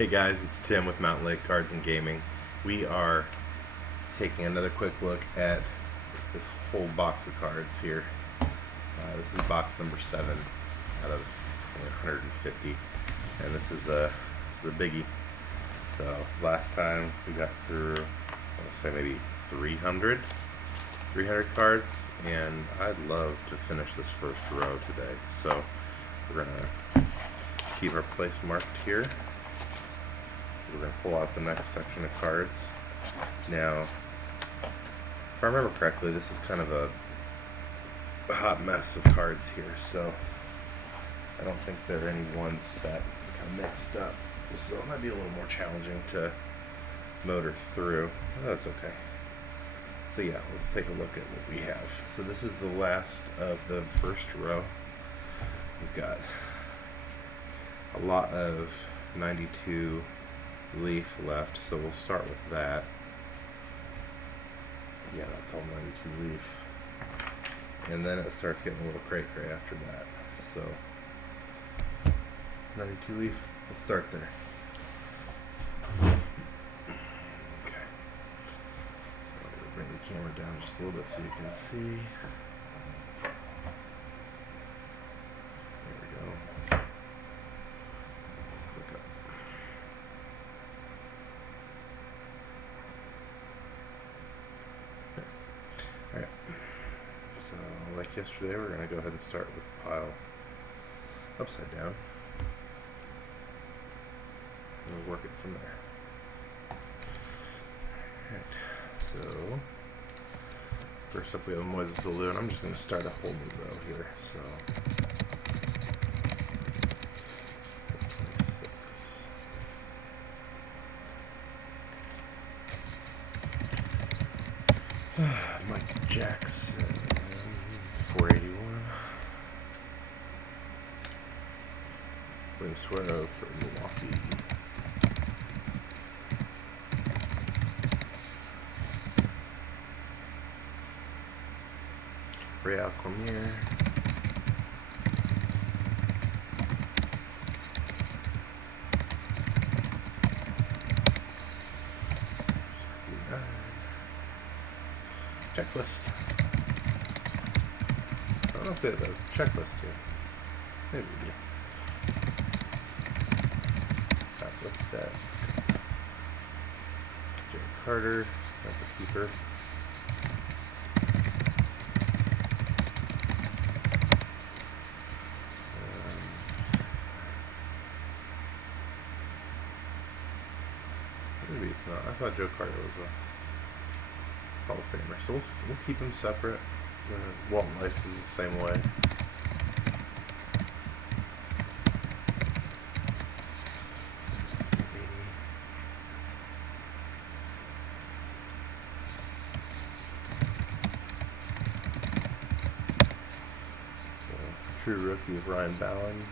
Hey guys, it's Tim with Mountain Lake Cards and Gaming. We are taking another quick look at this whole box of cards here. This is box number 7 out of 150, and this is a biggie. So last time we got through, I want to say maybe 300 cards, and I'd love to finish this first row today. So we're gonna keep our place marked here. We're going to pull out the next section of cards. Now, if I remember correctly, this is kind of a hot mess of cards here, so I don't think they're any one set. It's kind of mixed up, so it might be a little more challenging to motor through. But that's okay. So yeah, let's take a look at what we have. So this is the last of the first row. We've got a lot of 92 leaf left, so we'll start with that. Yeah, that's all 92 leaf, and then it starts getting a little cray after that. So 92 leaf, let's start there. Okay, so we'll bring the camera down just a little bit so you can see. There we go. Click up. Alright, so like yesterday, we're going to go ahead and start with the pile upside down, and we'll work it from there. Alright, so first up we have Moises Alou, and I'm just going to start a whole new row here. So 26. Mike Jackson, 481. William Suero for Milwaukee. Real Cormier. Checklist. I don't know if we have a checklist here. Maybe we do. Checklist at Jim Carter. That's a keeper. Maybe it's not. I thought Joe Carter was a Hall of Famer, so we'll keep them separate. Walt Weiss is the same way. True rookie of Ryan Ballin.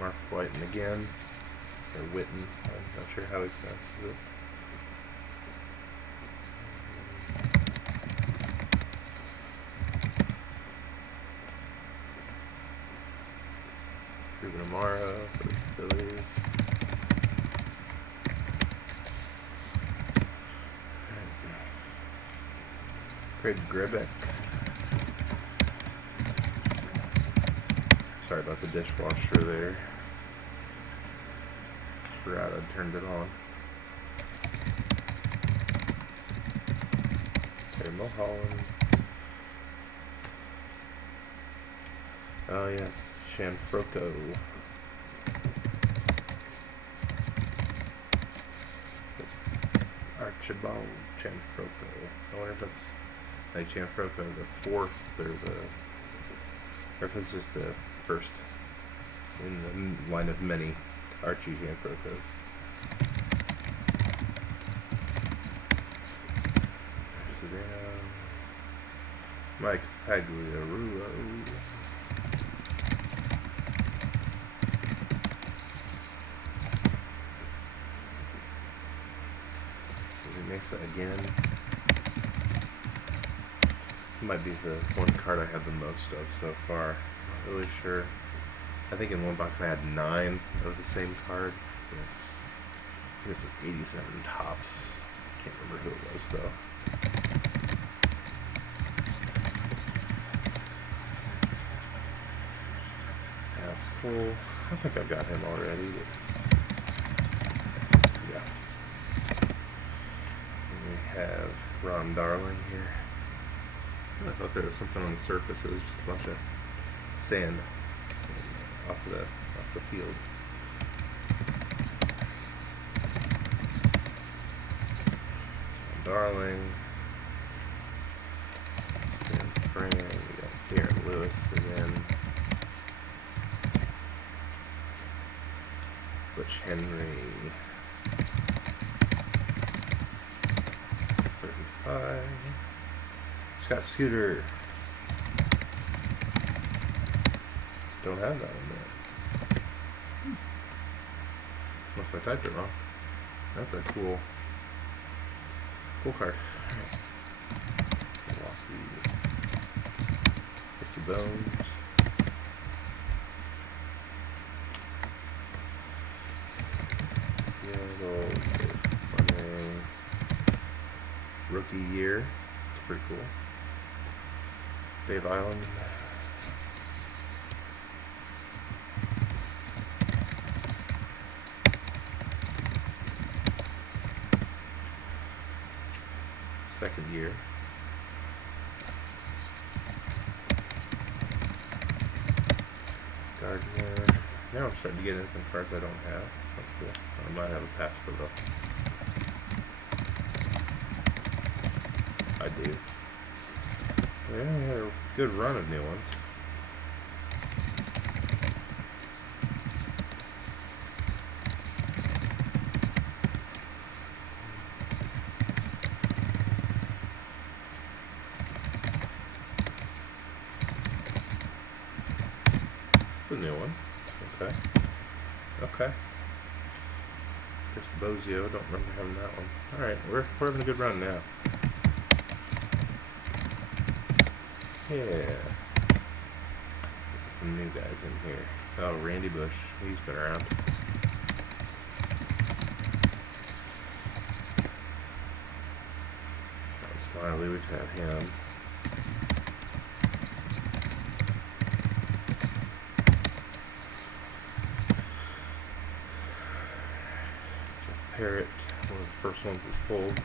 Mark Whiten again. Or Witten, I'm not sure how he pronounces it. Ruben Amaro for the Phillies. Craig Gribbeck. Sorry about the dishwasher there. Forgot I turned it on. Okay, Mulholland. Oh yes, Shanfrocco. Archibald Shanfrocco. I wonder if that's like Shanfrocco the fourth or if it's just the first in the line of many Archie Shanfroccos. Mike Pagliarulo. Mesa again. Might be the one card I have the most of so far. Not really sure. I think in one box I had 9 of the same card. I think it's 87 tops. Can't remember who it was though. That's cool. I think I've got him already. Yeah. And we have Ron Darling here. I thought there was something on the surface. It was just a bunch of sand off the field. Darling, San Fran, we got Darren Lewis again, Butch Henry, 35, Scott Scooter, don't have that one yet, unless I typed it wrong. That's a cool card. Milwaukee, Ricky Bones, Seattle, Money, rookie year. It's pretty cool. Dave Island. Second year. Gardner. Now I'm starting to get in some cards I don't have. That's cool. I might have a pass for though. I do. Yeah, we had a good run of new ones. A new one. Okay. Okay. Chris Bozio, don't remember having that one. Alright, we're having a good run now. Yeah. Get some new guys in here. Oh, Randy Bush. He's been around. John Smiley, we've had him. Parrot, one of the first ones we pulled.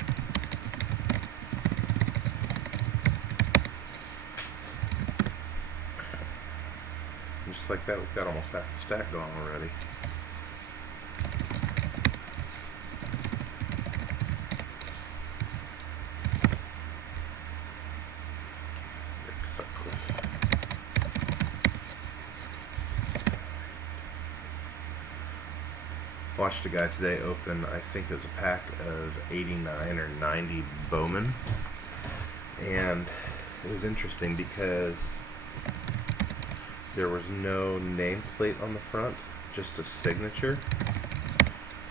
And just like that, we've got almost half the stack gone already. Rick Sutcliffe. Watched a guy today open, I think it was a pack of 89 or 90 Bowman, and it was interesting because there was no nameplate on the front, just a signature,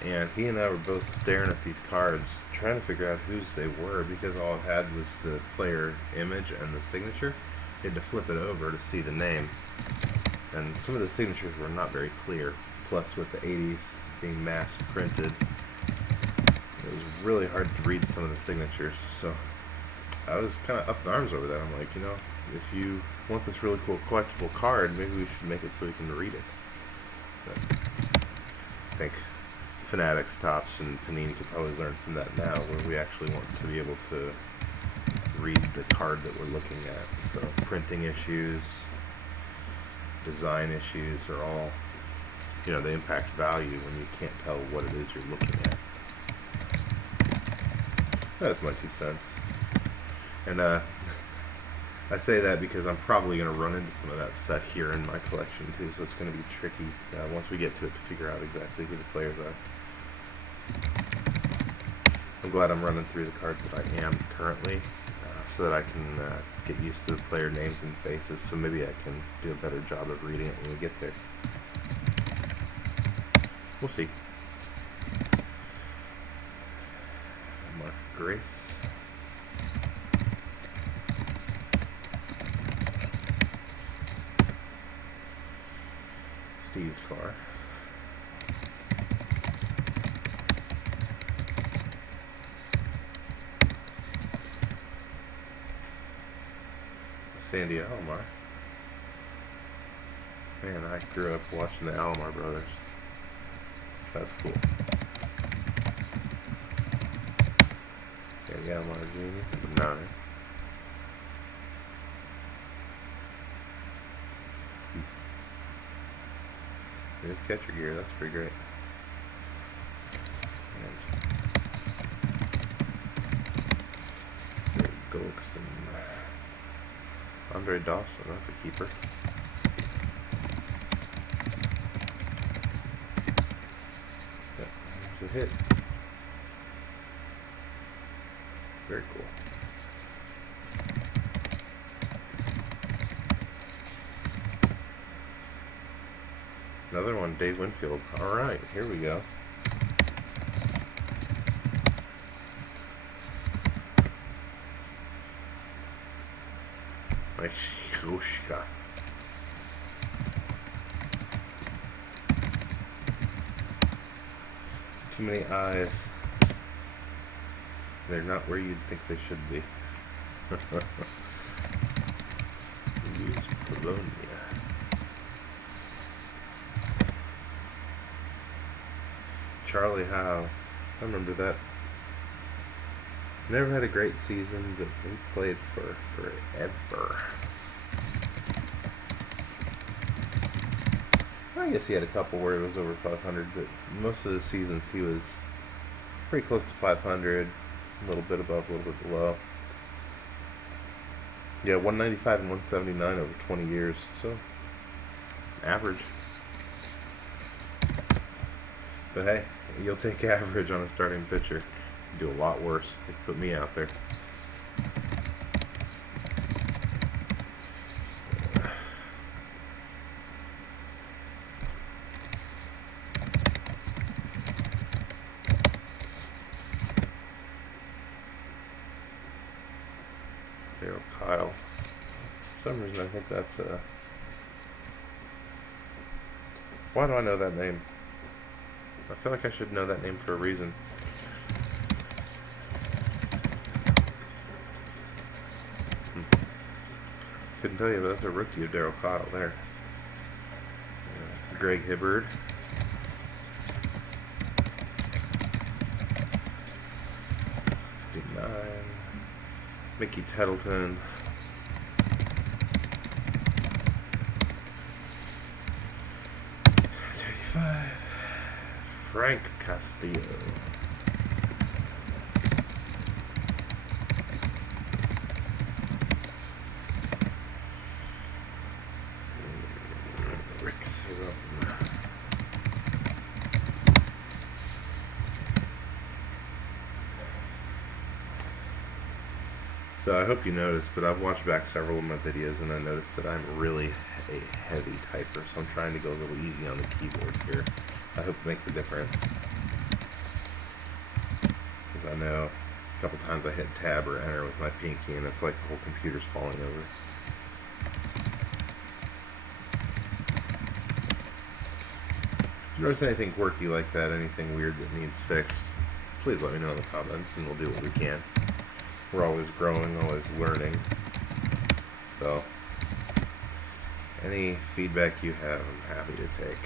and he and I were both staring at these cards trying to figure out whose they were because all I had was the player image and the signature. You had to flip it over to see the name, and some of the signatures were not very clear, plus with the 80s being mass printed, it was really hard to read some of the signatures. So I was kind of up in arms over that. I'm like, you know, if you want this really cool collectible card, maybe we should make it so we can read it. But I think Fanatics, Topps, and Panini could probably learn from that now, where we actually want to be able to read the card that we're looking at. So printing issues, design issues are all, you know, they impact value when you can't tell what it is you're looking at. That's my 2 cents. And I say that because I'm probably going to run into some of that set here in my collection too, so it's going to be tricky once we get to it to figure out exactly who the players are. I'm glad I'm running through the cards that I am currently, so that I can get used to the player names and faces, so maybe I can do a better job of reading it when we get there. We'll see. Mark Grace. Steve's far. Sandy Alomar. Man, I grew up watching the Alomar brothers. That's cool. Sandy Alomar Jr. 9. There's catcher gear. That's pretty great. And Gullickson. Andre Dawson. That's a keeper. Yep, there's a hit. Very cool. Another one, Dave Winfield. Alright, here we go. My Shirushka. Too many eyes. They're not where you'd think they should be. Use Polonia. Charlie Howe. I remember that. Never had a great season, but he played for forever. I guess he had a couple where it was over 500, but most of the seasons he was pretty close to 500, a little bit above, a little bit below. Yeah, 195 and 179 over 20 years, so average. But hey, you'll take average on a starting pitcher. You do a lot worse. They put me out there. Daryl Kyle. For some reason, I think that's a. Why do I know that name? I feel like I should know that name for a reason. Couldn't tell you, but that's a rookie of Daryl Kyle there. Greg Hibbard. '69. Mickey Tettleton. '35. Frank Castillo. Rick Cerrone. So I hope you noticed, but I've watched back several of my videos and I noticed that I'm really a heavy typer, so I'm trying to go a little easy on the keyboard here. I hope it makes a difference. Because I know a couple times I hit tab or enter with my pinky and it's like the whole computer's falling over. If you notice anything quirky like that, anything weird that needs fixed, please let me know in the comments and we'll do what we can. We're always growing, always learning. So, any feedback you have, I'm happy to take.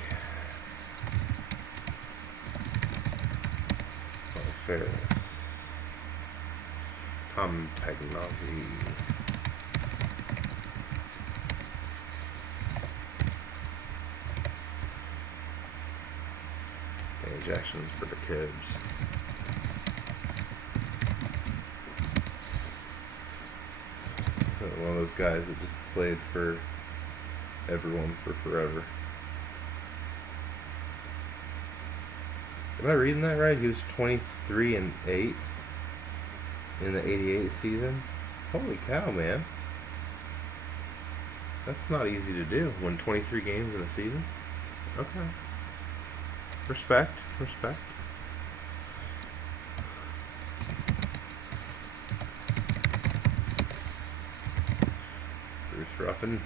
Ferris. Tom Pagnozzi. Danny Jackson's for the kids. One of those guys that just played for everyone for forever. Am I reading that right? He was 23-8 in the '88 season. Holy cow, man! That's not easy to do. Win 23 games in a season. Okay. Respect. Respect. Bruce Ruffin.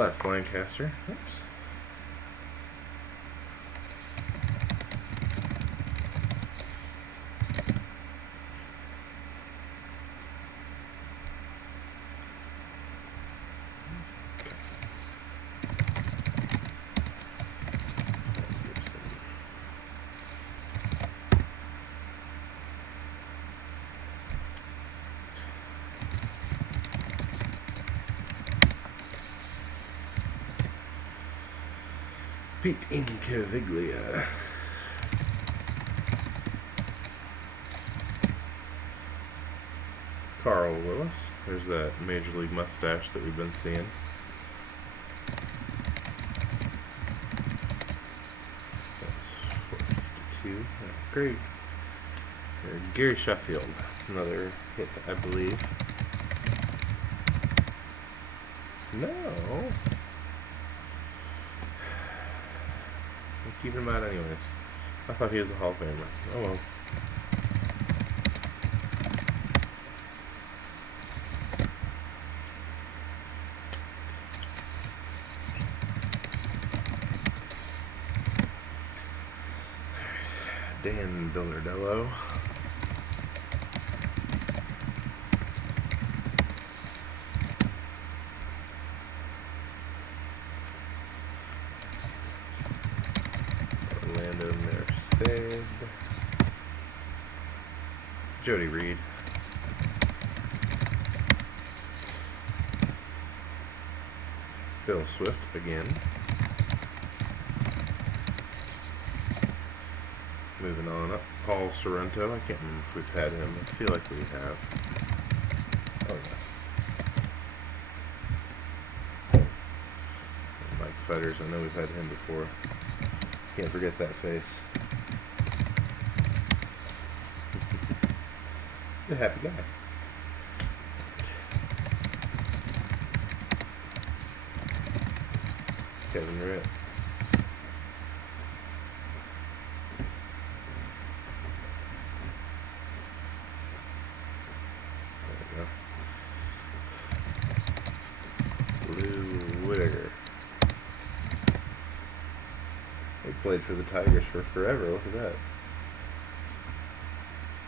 Les Lancaster. Oops. Pete Incaviglia. Carl Willis. There's that Major League mustache that we've been seeing. That's 452. Great. Gary Sheffield. Another hit, I believe. No. I'm keeping him out anyways. I thought he was a Hall of Famer. Oh well. Dan Billardello. Orlando Merced. Jody Reed. Phil Swift again. Moving on up, Paul Sorrento. I can't remember if we've had him. I feel like we have. Oh yeah. Mike Fetters. I know we've had him before. Can't forget that face. He's a happy guy. Kevin Ritz. He played for the Tigers for forever. Look at that.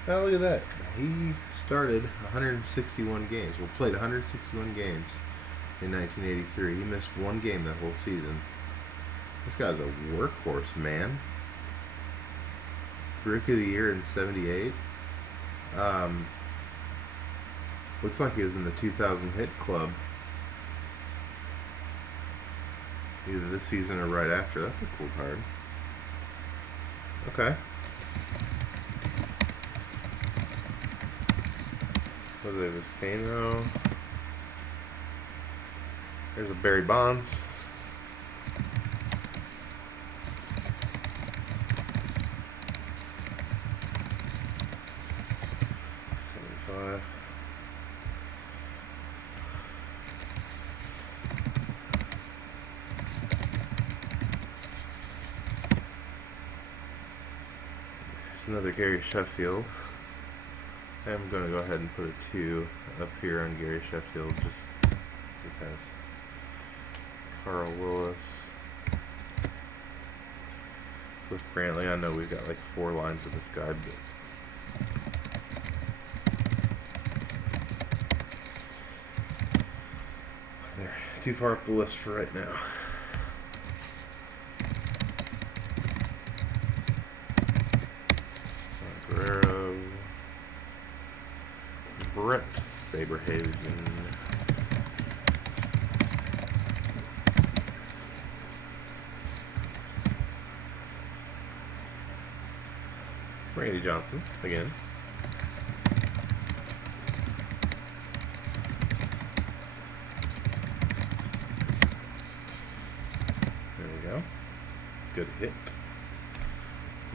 Now look at that. He started 161 games. Well, played 161 games in 1983. He missed one game that whole season. This guy's a workhorse, man. Rookie of the Year in '78. Looks like he was in the 2000 hit club. Either this season or right after. That's a cool card. Okay. Jose Vizcaino. There's a Barry Bonds. '75. Another Gary Sheffield. I'm going to go ahead and put a 2 up here on Gary Sheffield just because. Carl Willis. Cliff Brantley. I know we've got like 4 lines of this guy, but they're too far up the list for right now. Guerrero, Brett Saberhagen, Randy Johnson again. There we go. Good hit.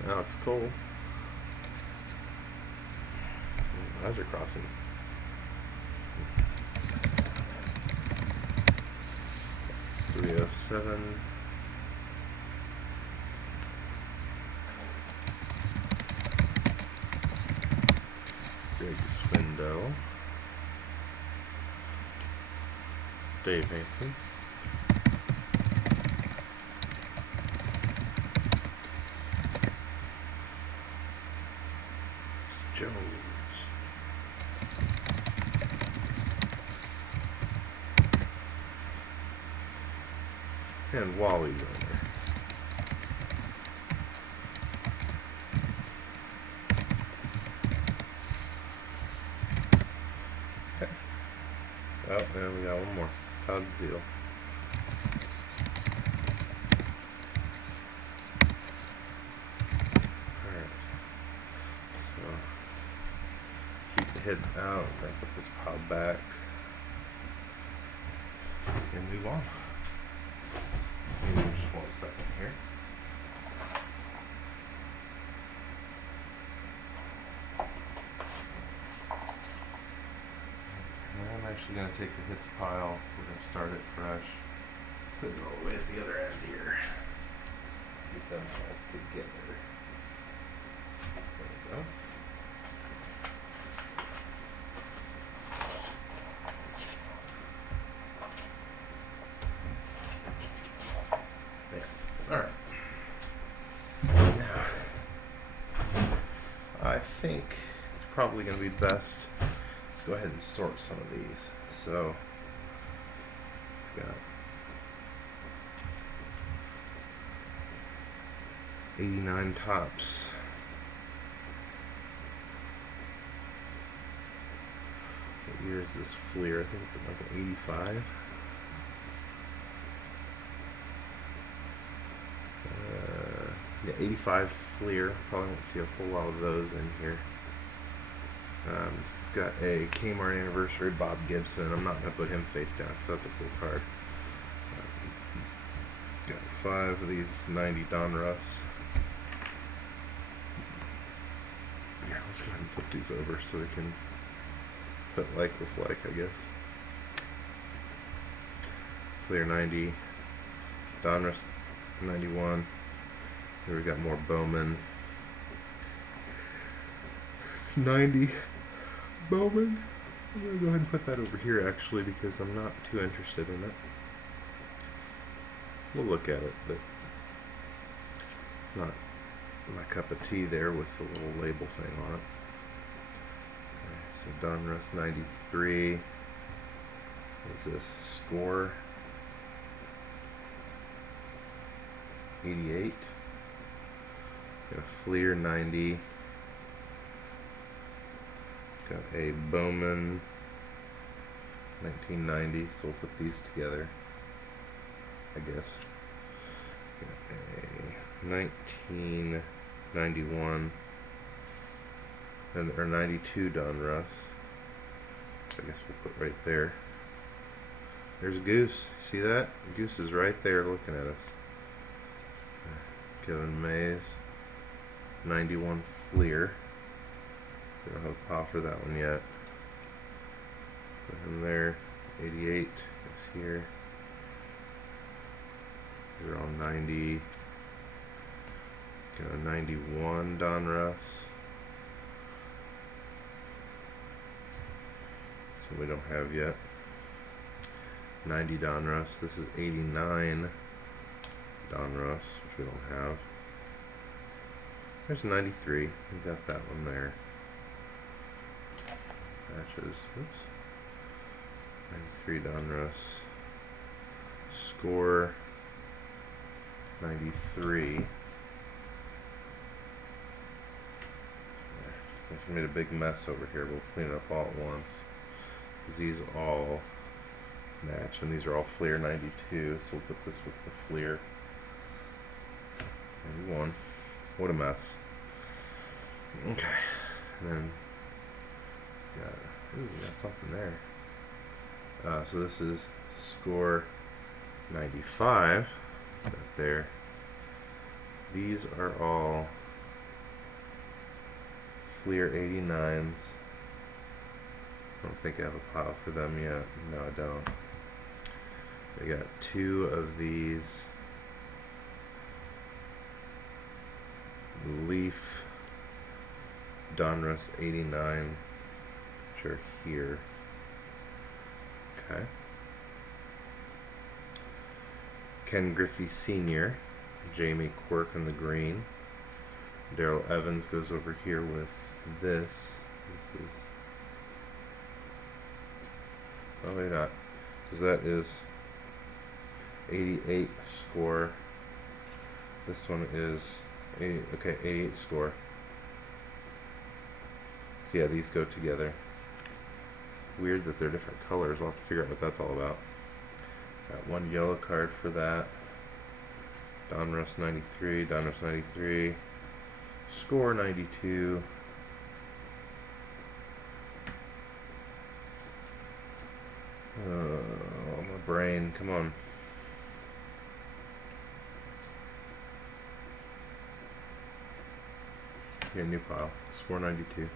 Alex Cole. Eyes are crossing. That's 307. Greg Swindell. Dave Hanson. Jones. And Wally Runner. Okay. Oh, and we got one more. Todd Zeal. Alright. So, keep the hits out. Then put this pile back. And move on. Just 1 second here. And I'm actually going to take the hits pile. We're going to start it fresh. Put it all the way at the other end here. Get them all together. There we go. Alright. Now, I think it's probably going to be best to go ahead and sort some of these. So, got 89 tops. What year is this Fleer? I think it's like an 85. Yeah, 85 Fleer. Probably won't see a whole lot of those in here. Got a Kmart Anniversary Bob Gibson. I'm not going to put him face down because that's a cool card. Got 5 of these 90 Donruss. Yeah, let's go ahead and flip these over so we can put like with like, I guess. Fleer 90, Donruss 91. Here we got more Bowman. It's 90 Bowman. I'm going to go ahead and put that over here actually because I'm not too interested in it. We'll look at it, but it's not my cup of tea there with the little label thing on it. Okay, so Donruss 93. What is this? Score 88. Got a Fleer 90. Got a Bowman 1990. So we'll put these together, I guess. Got a 1991 or 92 Donruss. I guess we'll put right there. There's Goose. See that? Goose is right there looking at us. Kevin Mays. 91 Fleer. We don't have a pile for that one yet. Put him there. 88 is here. These are all 90. Got a 91 Donruss. So we don't have yet. 90 Donruss. This is 89 Donruss, which we don't have. There's 93. We got that one there. Matches. Oops. 93 Donruss. Score 93. I made a big mess over here. We'll clean it up all at once. These all match, and these are all Fleer 92. So we'll put this with the Fleer 91. What a mess. Okay, and then we got something there. So this is Score 95. Right there. These are all Fleer 89s. I don't think I have a pile for them yet. No, I don't. I got 2 of these Leaf Donruss 89, which are here. Okay. Ken Griffey Sr., Jamie Quirk in the green. Darrell Evans goes over here with this is, oh maybe not, because that is 88 score. This one is 88 score. So yeah, these go together. Weird that they're different colors. I'll have to figure out what that's all about. Got one yellow card for that. Donruss 93, Donruss 93, score 92. Oh, my brain, come on. Here, new pile, score 92.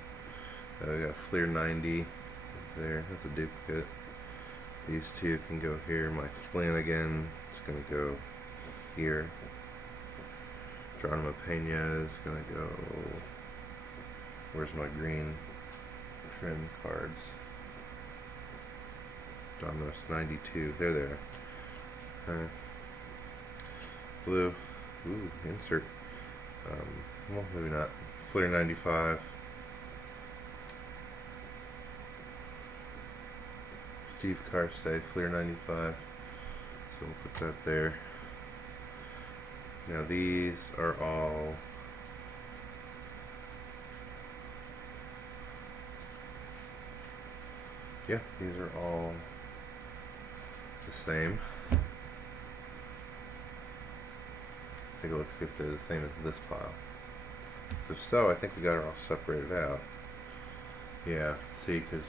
We got Fleer 90 there, that's a duplicate. These two can go here. My Flanagan is going to go here. Geronimo Pena is going to go, where's my green trim cards? Donruss 92, there they are. Blue, ooh, insert. Well, maybe not. Fleer 95. Steve Carsey, Fleer 95. So we'll put that there. Now these are all these are all the same. Let's take a look, see if they're the same as this pile. So I think we got it all separated out. Yeah, see, because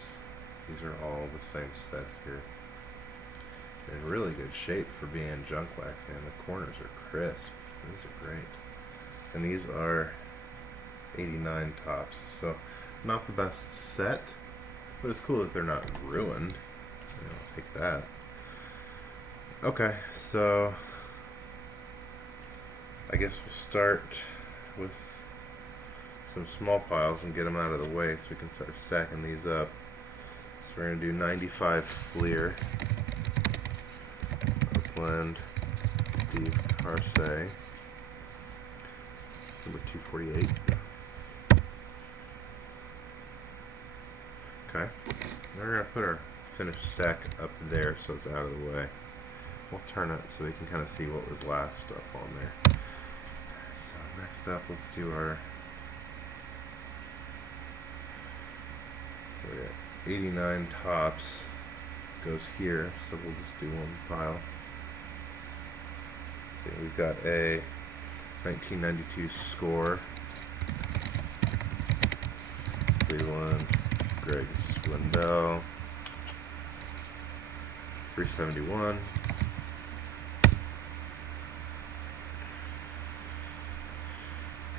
these are all the same set here. They're in really good shape for being junk wax, man. The corners are crisp. These are great. And these are 89 tops. So not the best set, but it's cool that they're not ruined. You know, I'll take that. Okay, so I guess we'll start with some small piles and get them out of the way so we can start stacking these up. So we're going to do 95 Fleer, Oakland, Steve Carsey, number 248. Okay, now we're going to put our finished stack up there so it's out of the way. We'll turn it so we can kind of see what was last up on there. So next up, let's do our 89 tops goes here, so we'll just do one pile. Let's see, we've got a 1992 score, Cleveland, Greg Swindell, 371.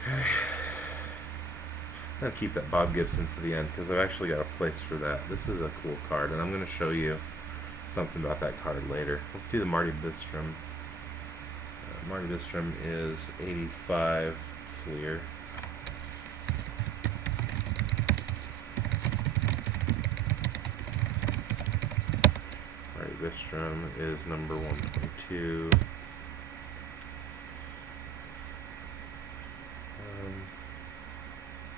Okay. I'm going to keep that Bob Gibson for the end because I've actually got a place for that. This is a cool card, and I'm going to show you something about that card later. Let's do the Marty Bistrom. Marty Bistrom is 85 Fleer. Marty Bistrom is number 122.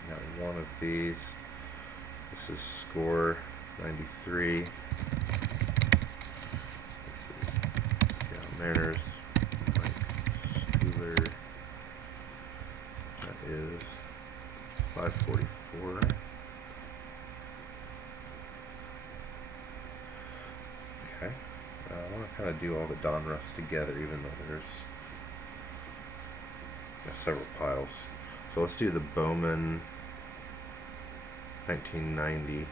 Got one of these. This is score 93. This is Mariners. Mike Schuler. That is 544. Okay. I want to kind of do all the Donruss together, even though there's several piles. So let's do the Bowman 1990.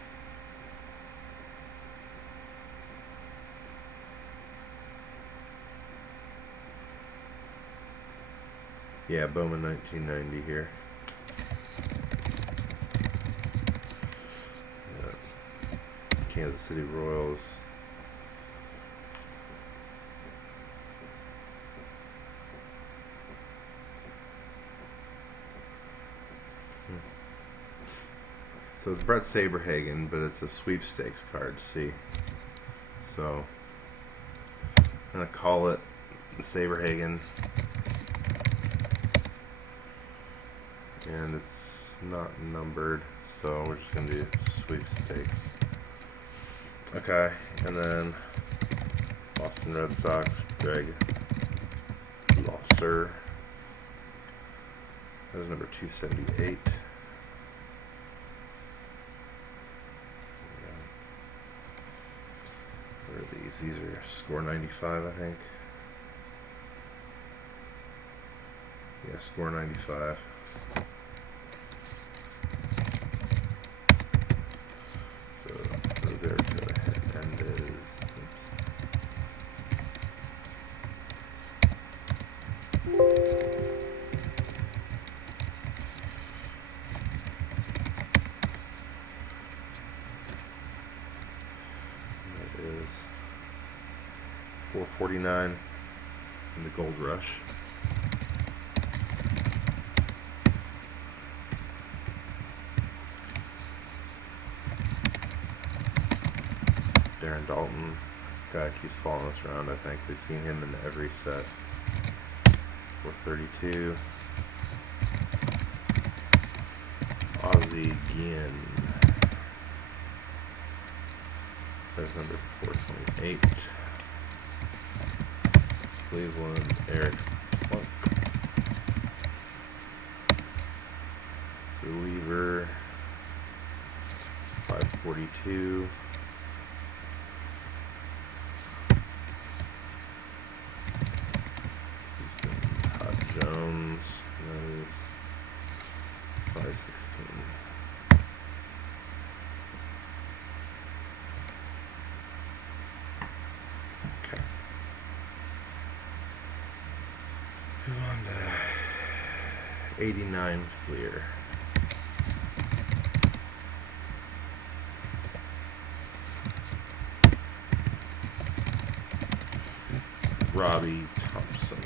Yeah, Bowman 1990 here. Kansas City Royals. So it's Brett Saberhagen, but it's a sweepstakes card, see? So I'm going to call it Saberhagen. And it's not numbered, so we're just going to do sweepstakes. Okay, and then Boston Red Sox, Greg Losser. That was number 278. Where are these? These are score 95, I think. Yeah, score 95. So there to go ahead and is. That is 449 in the Gold Rush. Darren Dalton. This guy keeps following us around, I think. We've seen him in every set. 432. Ozzie Guillen. There's number 428. Cleveland, Eric Plunk. Reliever, 542. Jones, that is 516. Okay. Move on to 89 Fleer. Robbie Thompson.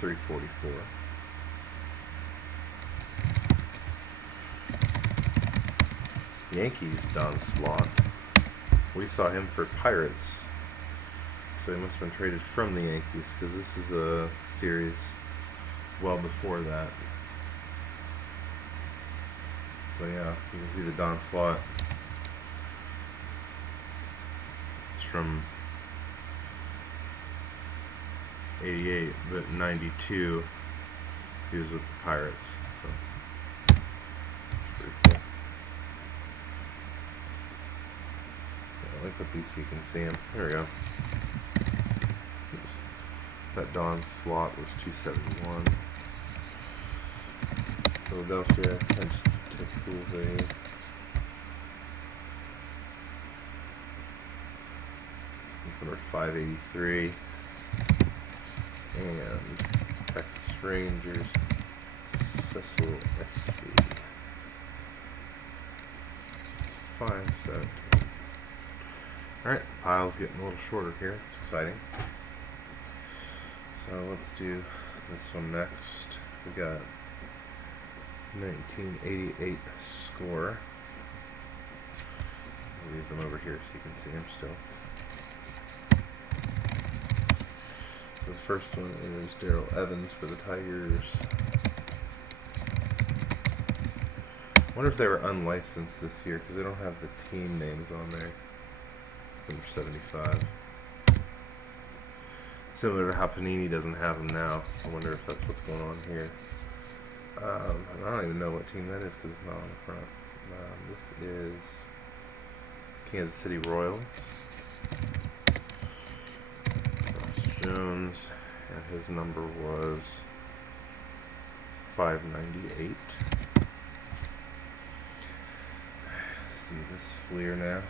344. Yankees, Don Slott. We saw him for Pirates, so he must have been traded from the Yankees because this is a series well before that. So yeah, you can see the Don Slott. It's from 88, but 92 he was with the Pirates, so it's pretty cool. Yeah, look at these so you can see him. There we go. Oops. That Don Slott was 271. Philadelphia, Pennsylvania. Number 583. And Texas Rangers, Cecil SV. 517. Alright, pile's getting a little shorter here. It's exciting. So let's do this one next. We got 1988 score. I'll leave them over here so you can see them still. The first one is Darrell Evans for the Tigers. I wonder if they were unlicensed this year because they don't have the team names on there. Number 75. Similar to how Panini doesn't have them now. I wonder if that's what's going on here. I don't even know what team that is because it's not on the front. This is Kansas City Royals. Jones, and his number was 598. Let's do this Fleer now.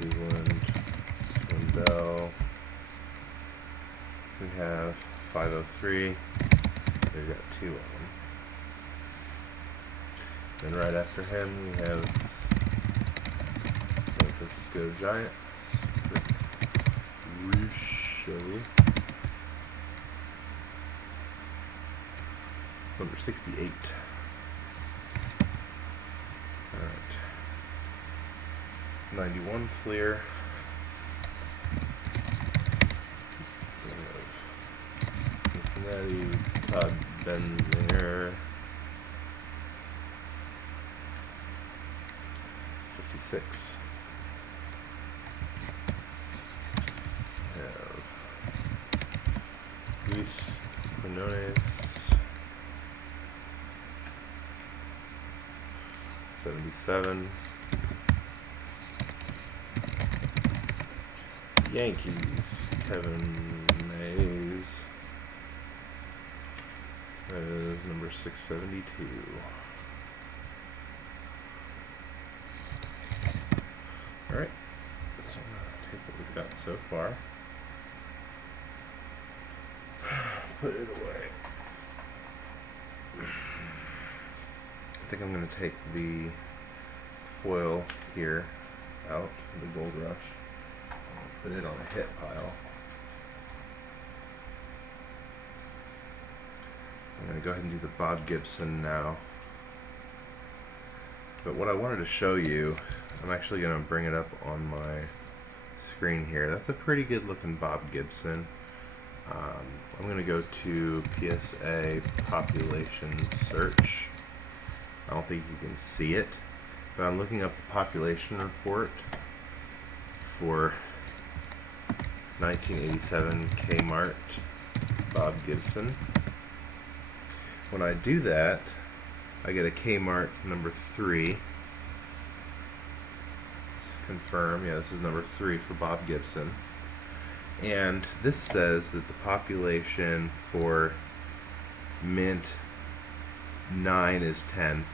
Cleveland, Wendell. We have 503. We've got two of them. And right after him, we have San Francisco Giants, Rusho, number 68. Alright. 91 Fleer. Cincinnati, Todd Benzinger. 56. Goose Gossage. 77. Yankees, Kevin Mays. That is number 672. Alright, so I'm going to take what we've got so far, put it away. I think I'm going to take the foil here out, the Gold Rush, put it on a hit pile. I'm going to go ahead and do the Bob Gibson now. But what I wanted to show you, I'm actually going to bring it up on my screen here. That's a pretty good looking Bob Gibson. I'm going to go to PSA population search. I don't think you can see it, but I'm looking up the population report for 1987 Kmart Bob Gibson. When I do that, I get a Kmart number 3. Let's confirm, yeah, this is number 3 for Bob Gibson. And this says that the population for mint 9 is 10,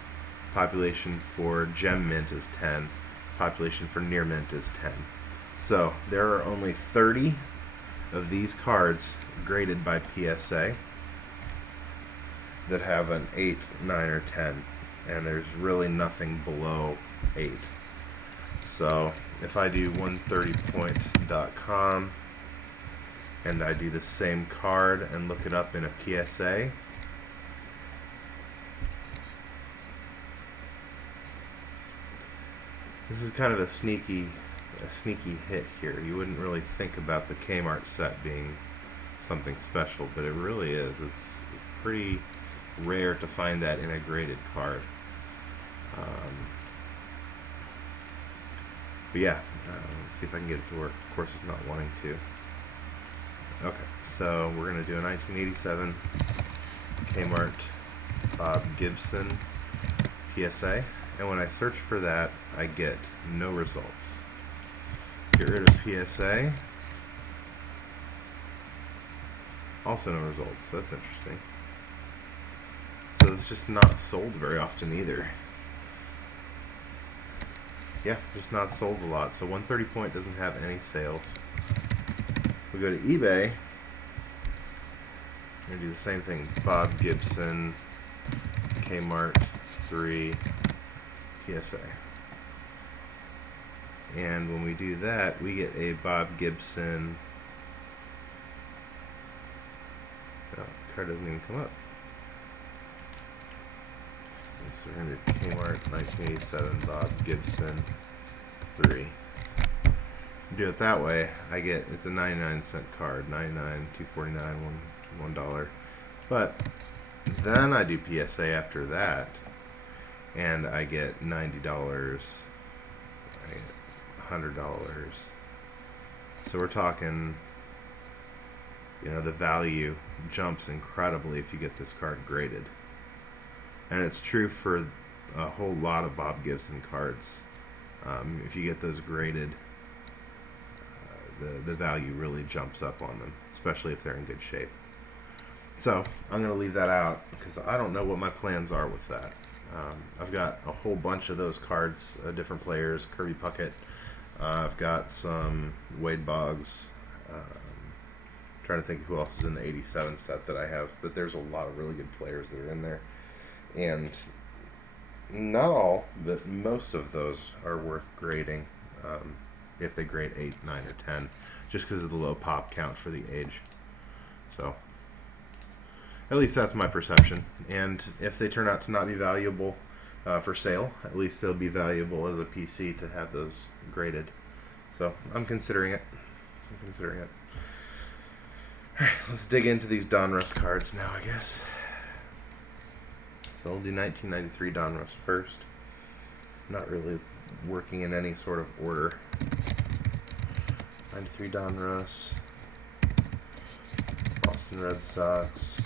population for gem mint is 10, population for near mint is 10. So there are only 30 of these cards graded by PSA that have an 8, 9, or 10, and there's really nothing below 8. So if I do 130point.com and I do the same card and look it up in a PSA, this is kind of a sneaky hit here. You wouldn't really think about the Kmart set being something special, but it really is. It's pretty rare to find that in a graded card. But yeah, let's see if I can get it to work. Of course, it's not wanting to. Okay, so we're going to do a 1987 Kmart Bob Gibson PSA, and when I search for that, I get no results. Get rid of PSA. Also no results. That's interesting. So it's just not sold very often either. Yeah, just not sold a lot. So 130 point doesn't have any sales. We go to eBay. We're going to do the same thing. Bob Gibson, Kmart 3, PSA. And when we do that, we get a Bob Gibson. Oh, the card doesn't even come up. So we're going to do Kmart 1987 Bob Gibson 3. Do it that way, I get, it's a 99-cent card, 99, $2.49, $1. But then I do PSA after that, and I get $90, I get $100. So we're talking, you know, the value jumps incredibly if you get this card graded. And it's true for a whole lot of Bob Gibson cards. If you get those graded, the value really jumps up on them, especially if they're in good shape. So I'm going to leave that out because I don't know what my plans are with that. I've got a whole bunch of those cards, different players, Kirby Puckett. I've got some Wade Boggs. Trying to think of who else is in the 87 set that I have, but there's a lot of really good players that are in there. And not all, but most of those are worth grading if they grade 8, 9, or 10, just because of the low pop count for the age. So, at least that's my perception. And if they turn out to not be valuable, for sale. At least they'll be valuable as a PC to have those graded. So I'm considering it. Alright, let's dig into these Donruss cards now, I guess. So we'll do 1993 Donruss first. Not really working in any sort of order. 93 Donruss, Boston Red Sox,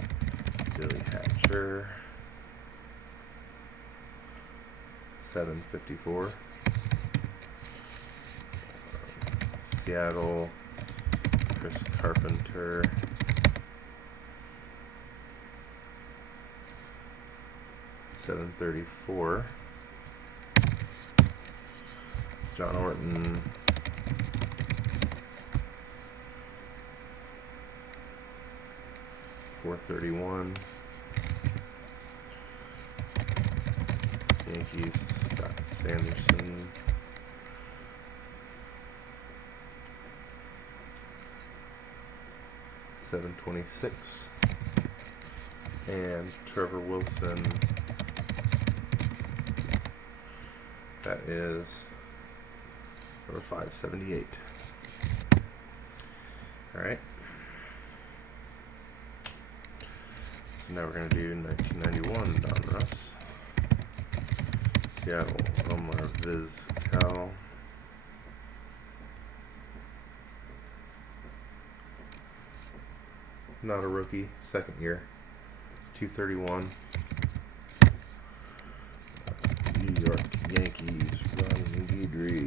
Billy Hatcher, 754, Seattle, Chris Carpenter, .734, John Orton, .431, Yankees, Scott Sanderson, .726, and Trevor Wilson, that is number 578. Alright. So now we're going to do 1991 Donruss. Seattle, Omar Vizquel. Not a rookie, second year. 231. New York Yankees, Ron Guidry.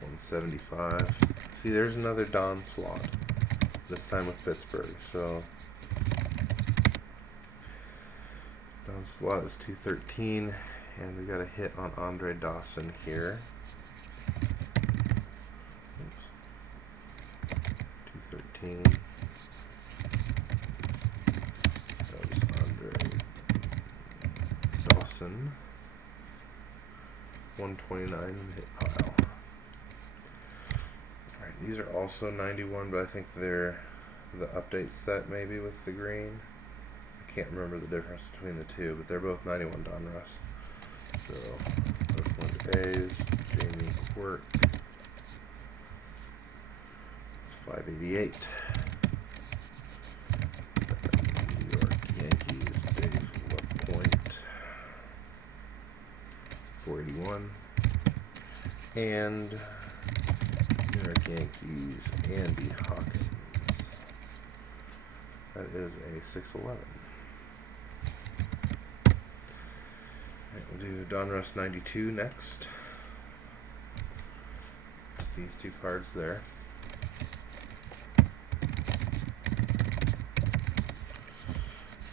175. See, there's another Don slot. This time with Pittsburgh. So Don slot is 213, and we got a hit on Andre Dawson here. Oops. 213. That was Andre Dawson. 129 in the hit pile. Alright, these are also 91, but I think they're the update set maybe with the green. I can't remember the difference between the two, but they're both 91 Donruss. So, Oakland A's, Jamie Quirk. It's 588. New York Yankees, Dave LaPointe. 481. And New York Yankees, Andy Hawkins. That is a 611. Right, we'll do Donruss 92 next. These two cards there.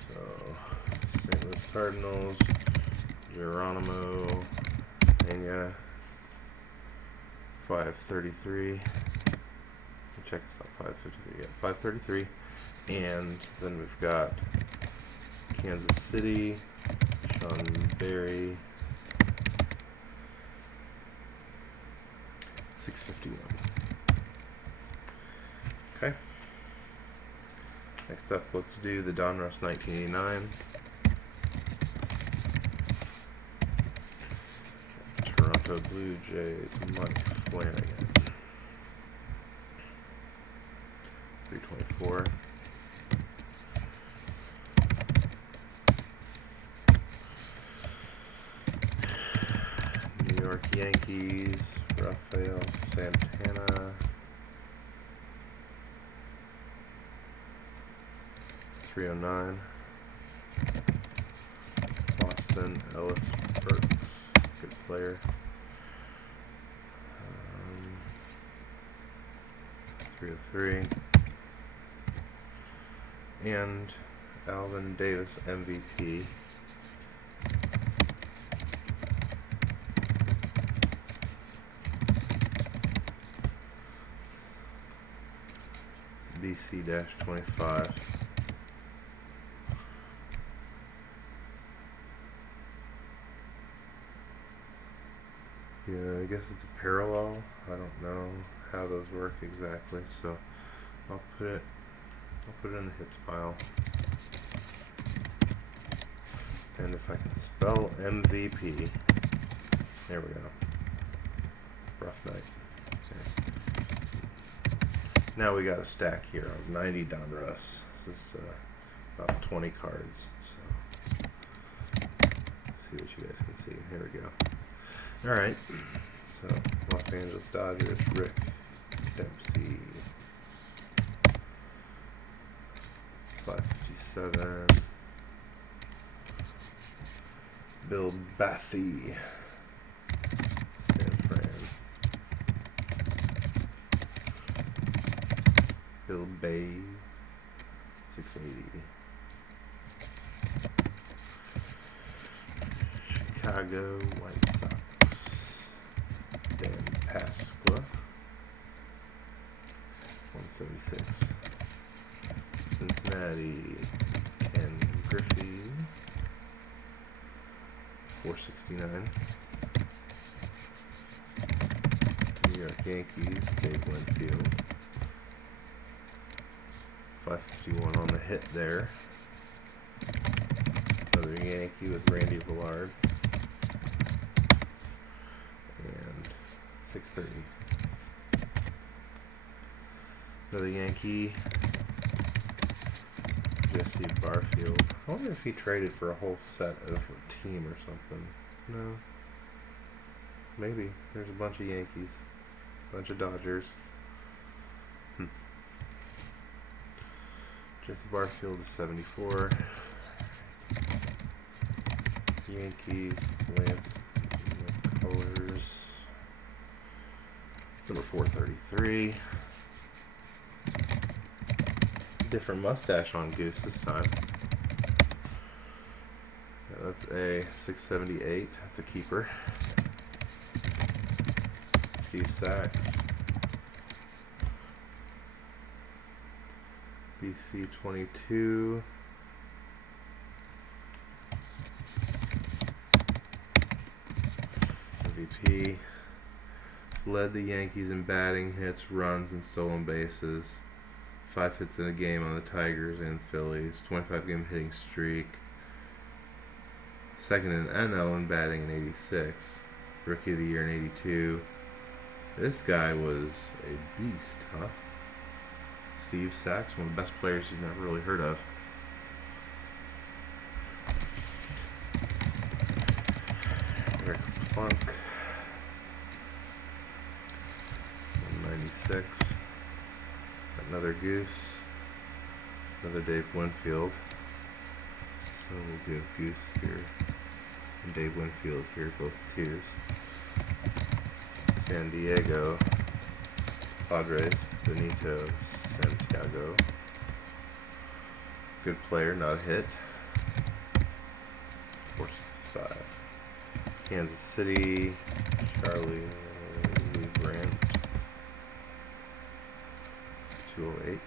So, St. Louis Cardinals, Geronimo, Pena, 533. Check this out, 553. Yeah, 533. And then we've got Kansas City, Sean Berry, 651. Okay. Next up, let's do the Donruss 1989. Toronto Blue Jays, Mike Flanagan. 324. New York Yankees, Rafael Santana. 309. Boston, Ellis Burks, good player. 303. And Alvin Davis, MVP. BC-25. Yeah, I guess it's a parallel. I don't know how those work exactly, so I'll put it in the hits pile. And if I can spell MVP, there we go. Rough night. Okay. Now we got a stack here of 90 Donruss. This is about 20 cards. So see what you guys can see. Here we go. All right. So Los Angeles Dodgers, Rick Dempsey, 557. Bill Bathy, San Fran. Bill Bay, 680. Chicago White Sox, Dan Pasqua, 176. Cincinnati, Ken Griffey, 469. New York Yankees, Dave Winfield, 551 on the hit there. Another Yankee with Randy Villard, and 630. Another Yankee, Jesse Barfield. I wonder if he traded for a whole set of a team or something. No. Maybe. There's a bunch of Yankees. A bunch of Dodgers. Jesse Barfield is 74. Yankees, Lance McCullers. It's number 433. Different mustache on Goose this time. Yeah, that's a 678. That's a keeper. Steve Sachs. BC 22. MVP. Led the Yankees in batting, hits, runs, and stolen bases. 5 hits in a game on the Tigers and Phillies. 25-game hitting streak. Second in NL in batting in 86. Rookie of the Year in 82. This guy was a beast, huh? Steve Sachs, one of the best players you've never really heard of. Eric Plunk, 196. Another Goose. Another Dave Winfield. So we'll give Goose here and Dave Winfield here, both tiers. San Diego Padres, Benito Santiago. Good player, not a hit. 465. Kansas City, Charlie Lee Brandt, 208.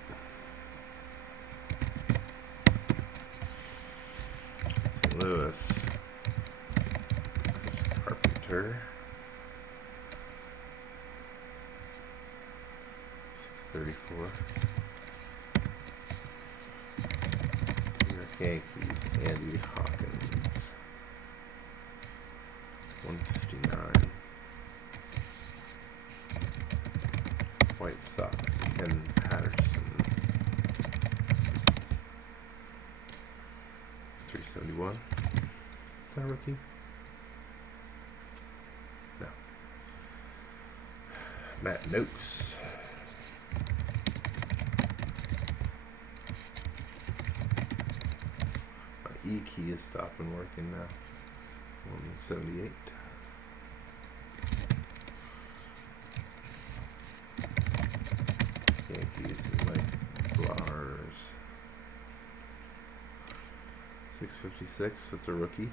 St. Louis, Chris Carpenter, 634. New York Yankees, Andy Hawkins, 159. White Sox, Ken Patterson, 371. Is that a rookie? No. Matt Noakes. My E key is stopping working now. 178. Yankees, Mike Lars. 656, that's a rookie.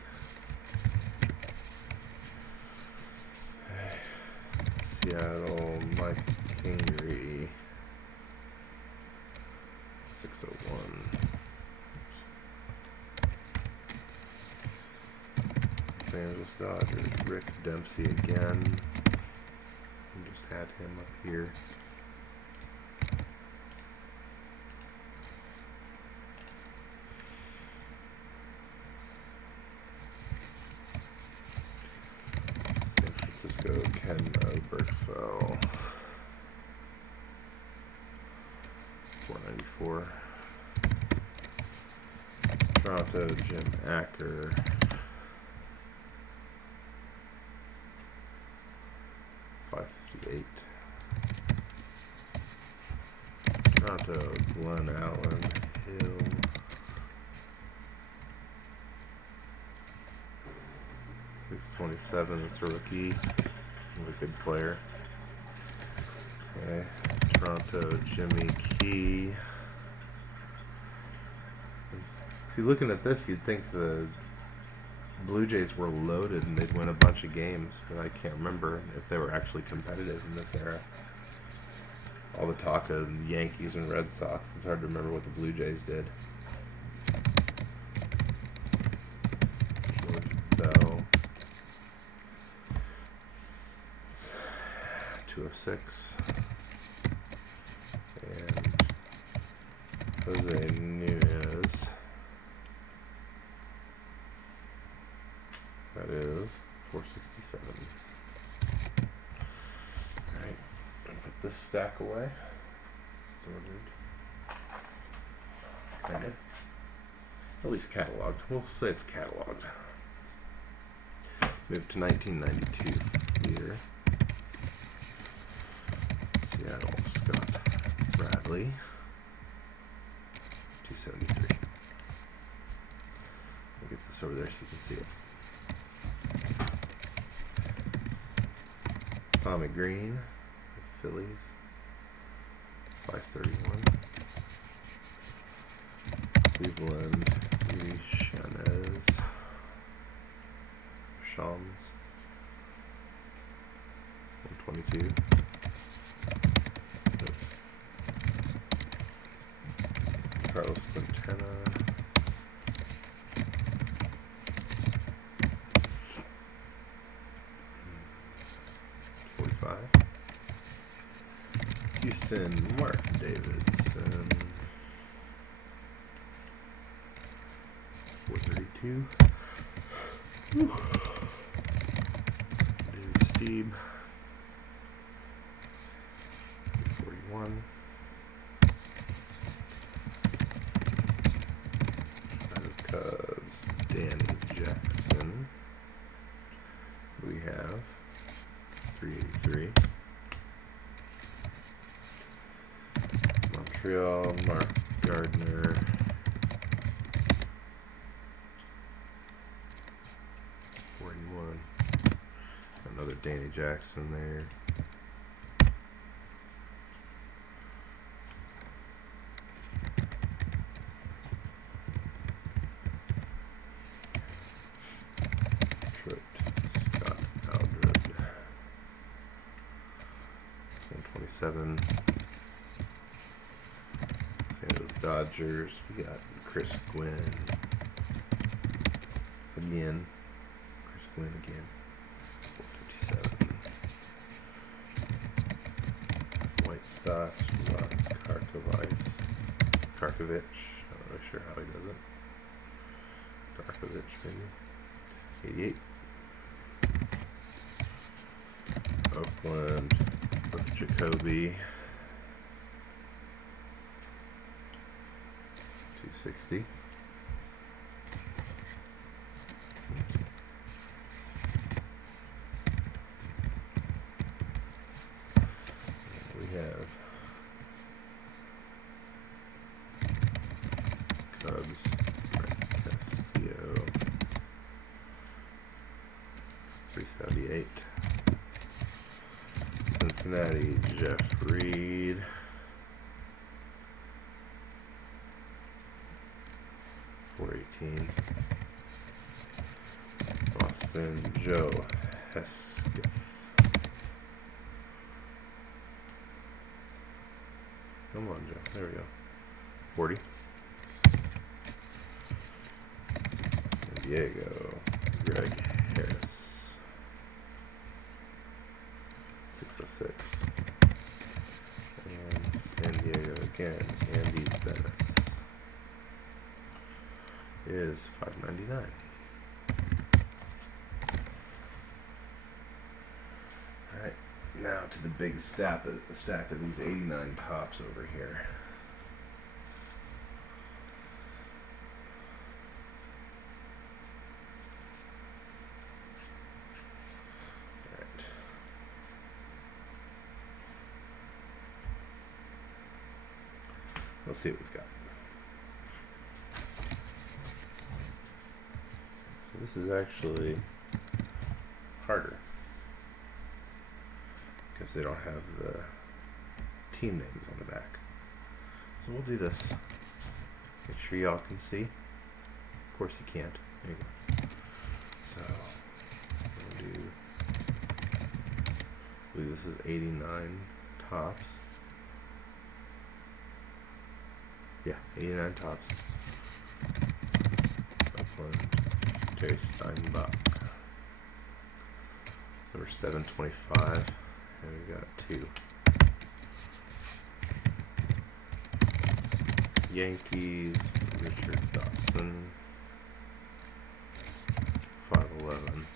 Seattle, Mike Kingery. 601. Los Angeles Dodgers, Rick Dempsey again. We just had him up here. 4. Toronto, Jim Acker. $5.58. Toronto, Glenn Allen, Hill. $6.27. That's a rookie. A good player. Okay. Toronto, Jimmy Key. See, looking at this, you'd think the Blue Jays were loaded and they'd win a bunch of games, but I can't remember if they were actually competitive in this era. All the talk of Yankees and Red Sox, it's hard to remember what the Blue Jays did. George Bell. 206. And Jose Nunez. That is $4.67. Alright, put this stack away. Sorted. Kinda. At least cataloged. We'll say it's cataloged. Move to 1992 Fleer. Seattle, Scott Bradley. 273. We'll get this over there so you can see it. Tommy Green, Phillies, 531. Cleveland, Chanez, Shams, 122. Carlos Quintana. Houston, Mark Davidson, 432. David Steeb, 41. Cubs, Danny Jackson. We have 383. Montreal, Mark Gardner. 41. Another Danny Jackson there. Scott Aldred. 127. Dodgers, we got Chris Gwynn again. Chris Gwynn again. 457. White Sox, Karkovich. Not really sure how he does it. Karkovich, maybe. 88. Oakland, Jacoby. 260. We have Cubs, Castillo, 378. Cincinnati, Jeff Reed. 418. Boston, Joe Hesketh. Come on, Joe. There we go. 40. San Diego, Greg Harris. 606. And San Diego again, Andy Bennett. Is $5.99. Alright, now to the big stack of these 89 tops over here. Let's see what we've got. So this is actually harder because they don't have the team names on the back. So we'll do this. Make sure y'all can see. Of course you can't. There you go. So we'll do. I believe this is 89 tops. Yeah, 89 tops. Upland, Terry Steinbach. Number 725. And we got 2. Yankees, Richard Dotson. 511.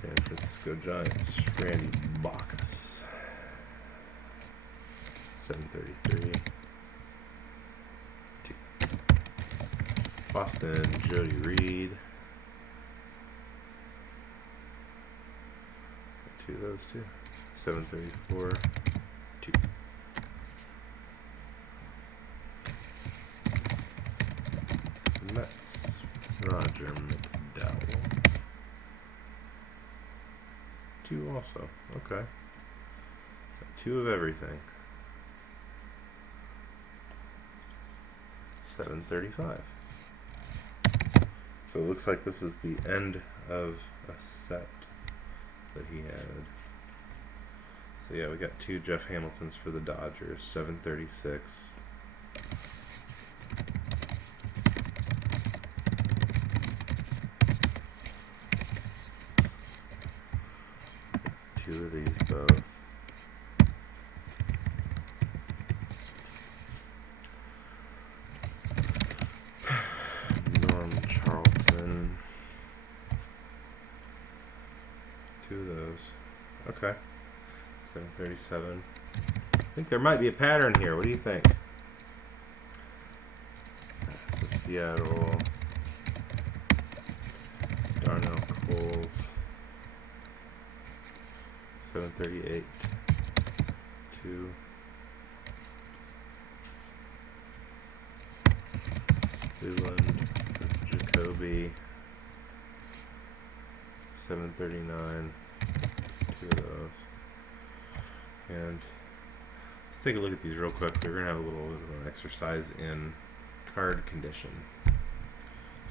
San Francisco Giants, Randy Bacchus. 733. 2. Boston, Jody Reed. 2 of those too. 734. 2. Mets, Roger McDowell. 2 also. Okay. 2 of everything. 735. So it looks like this is the end of a set that he had. So yeah, we got 2 Jeff Hamiltons for the Dodgers. 736. 2 of these both. Norm Charlton. 2 of those. Okay. 737. I think there might be a pattern here. What do you think? So Seattle. Darnell Coles. 738. 2. Leland. Jacoby. 739. 2 of those. And let's take a look at these real quick. We're going to have a little exercise in card condition.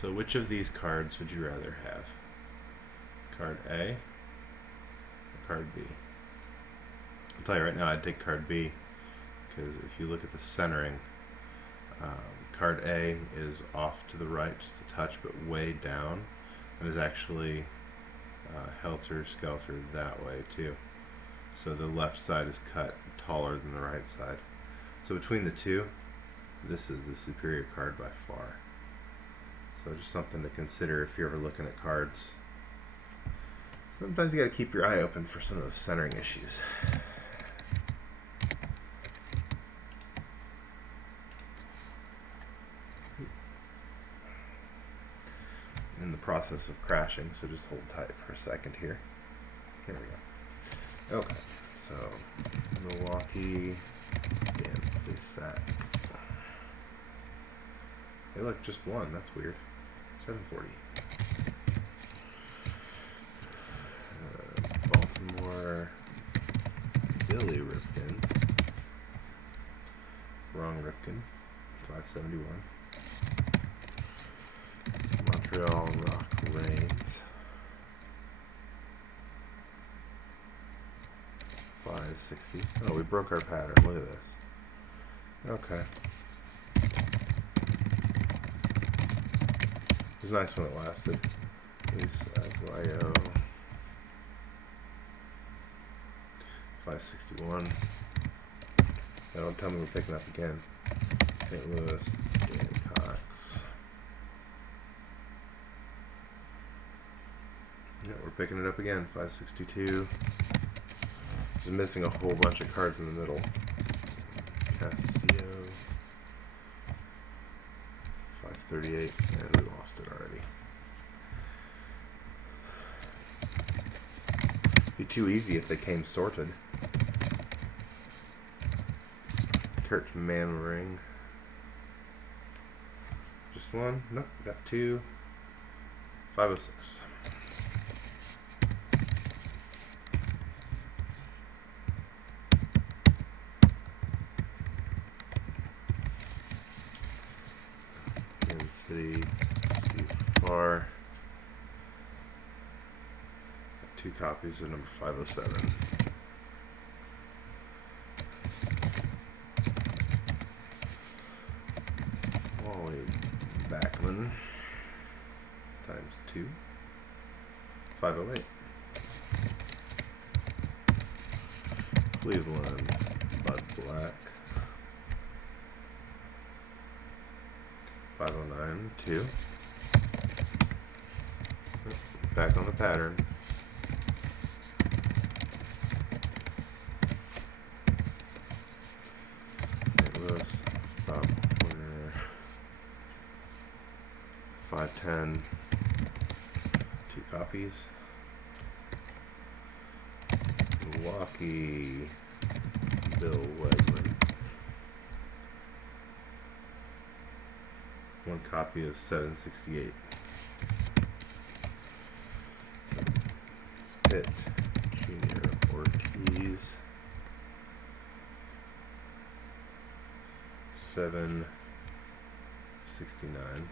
So which of these cards would you rather have? Card A or card B? I'll tell you right now, I'd take card B, because if you look at the centering, card A is off to the right just a touch, but way down, and is actually helter-skelter that way too. So the left side is cut taller than the right side. So between the two, this is the superior card by far. So just something to consider if you're ever looking at cards. Sometimes you got to keep your eye open for some of those centering issues. In the process of crashing, so just hold tight for a second here. There we go. Okay, so Milwaukee, again, please sack. Hey, look, just one. That's weird. 740. Baltimore, Billy Ripken. Wrong Ripken. 571. Montreal Rock Reigns. 560. Oh, we broke our pattern. Look at this. Okay. It was nice when it lasted. Please, Aguayo. 561. Now don't tell me we're picking up again. St. Louis, Danny Cox. Yeah, we're picking it up again. 562. Just missing a whole bunch of cards in the middle. Castillo. 538, and we lost it already. Be too easy if they came sorted. Kurt Manring. Just one? Nope, got two. 506. Kansas City, Steve Farr. Got two copies of number 507. Backman times 2, 508. Cleveland, Bud Black, 509, 2. Back on the pattern. St. Louis, Bob Winter. 510, 2 copies. Milwaukee, Bill Wegman. 1 copy of 768. Pitt, Junior Ortiz. 769.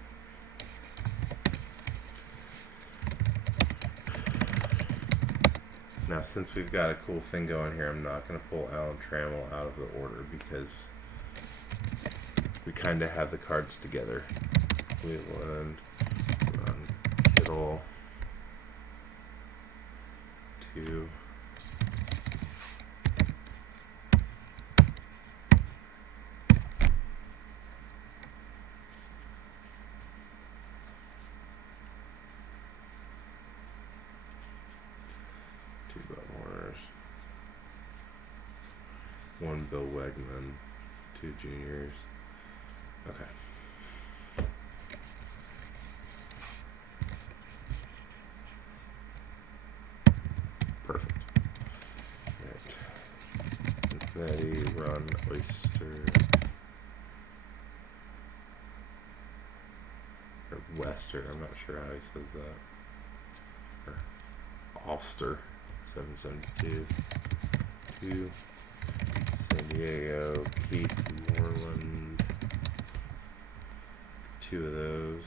Now, since we've got a cool thing going here, I'm not going to pull Alan Trammell out of the order because we kind of have the cards together. Cleveland, Ron Kittle, 2. Warners, 1 Bill Wegman, 2 juniors. Okay. Perfect. Right. Cincinnati, Ron Oyster. Or Wester, I'm not sure how he says that. Or Ulster. 772, 2, San Diego, Keith Moreland, 2 of those,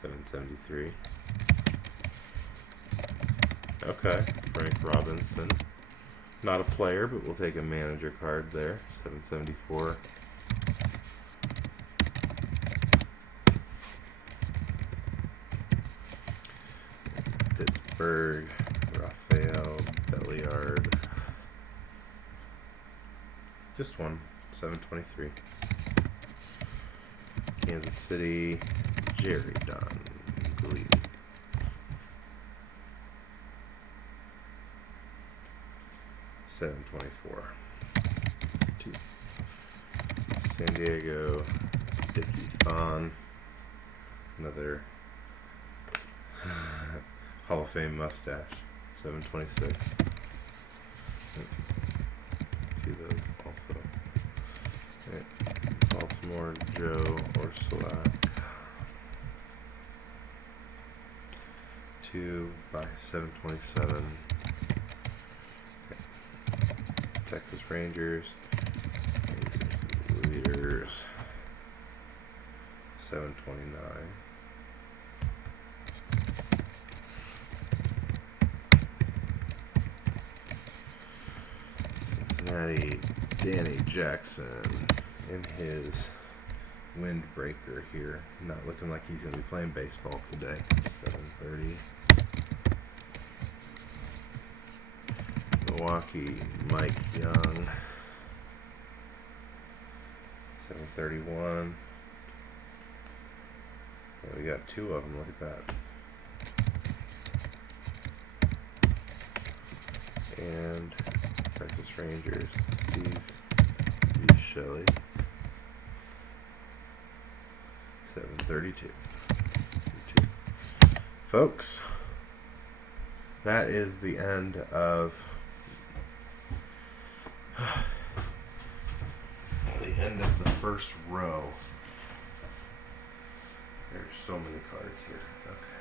773. Okay, Frank Robinson, not a player, but we'll take a manager card there, 774. Pittsburgh, Raphael Belliard. Just one, 723. Kansas City, Jerry Don Glee. 724. 2. San Diego, Dickie Thon. Another Hall of Fame mustache. 726. See those also. Okay. Baltimore Joe Orsulak. 2 by 727. Okay. Texas Rangers. Leaders. 729. Cincinnati, Danny Jackson in his windbreaker here. Not looking like he's going to be playing baseball today. 730. Milwaukee, Mike Young. 731. Well, we got 2 of them. Look at that. And Texas Rangers, Steve Shelley. 732. Folks, that is the end of end of the first row. There's so many cards here. Okay.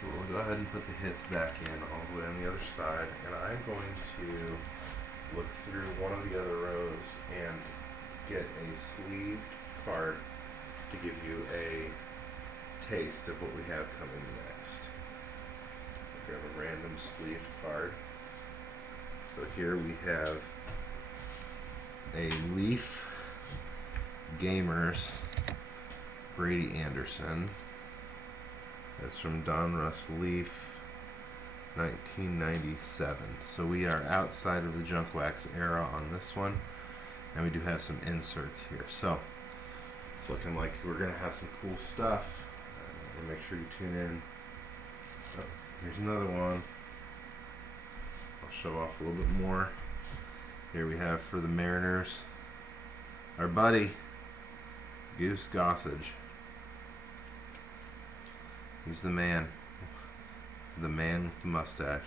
So we'll go ahead and put the hits back in all the way on the other side, and I'm going to look through one of the other rows and get a sleeved card to give you a taste of what we have coming next. Grab a random sleeved card. So here we have a Leaf Gamers Brady Anderson. That's from Don Russ Leaf, 1997. So we are outside of the junk wax era on this one, and we do have some inserts here. So it's looking like we're going to have some cool stuff. Make sure you tune in. Oh, here's another one. I'll show off a little bit more. Here we have for the Mariners, our buddy, Goose Gossage. He's the man with the mustache.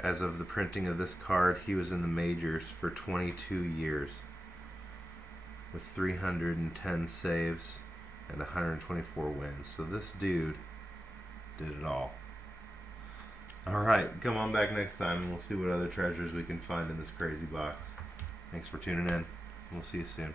As of the printing of this card, he was in the majors for 22 years with 310 saves and 124 wins. So this dude did it all. Alright, come on back next time and we'll see what other treasures we can find in this crazy box. Thanks for tuning in. We'll see you soon.